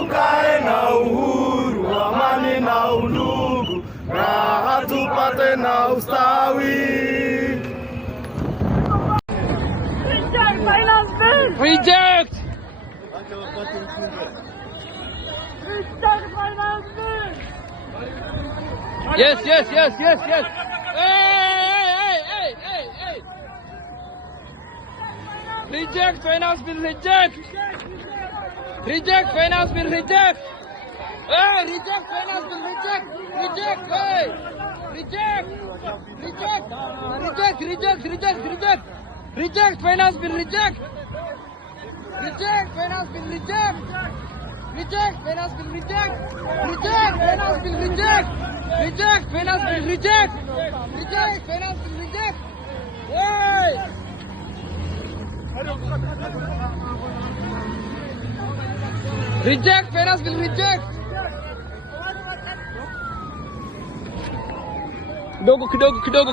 tukae na uhuru, amani na undugu, raha tupate na ustawi. Reject! Yes. Hey! Reject finance bill, reject! Reject finance bill, reject! Hey, reject finance bill, reject! Hey! Reject finance bill, reject! Reject finance bill, reject! Reject finance bill, reject! Reject finance bill, reject! Reject finance bill, reject! Reject finance bill, reject! Hey! Reject finance bill, reject! Kidogo.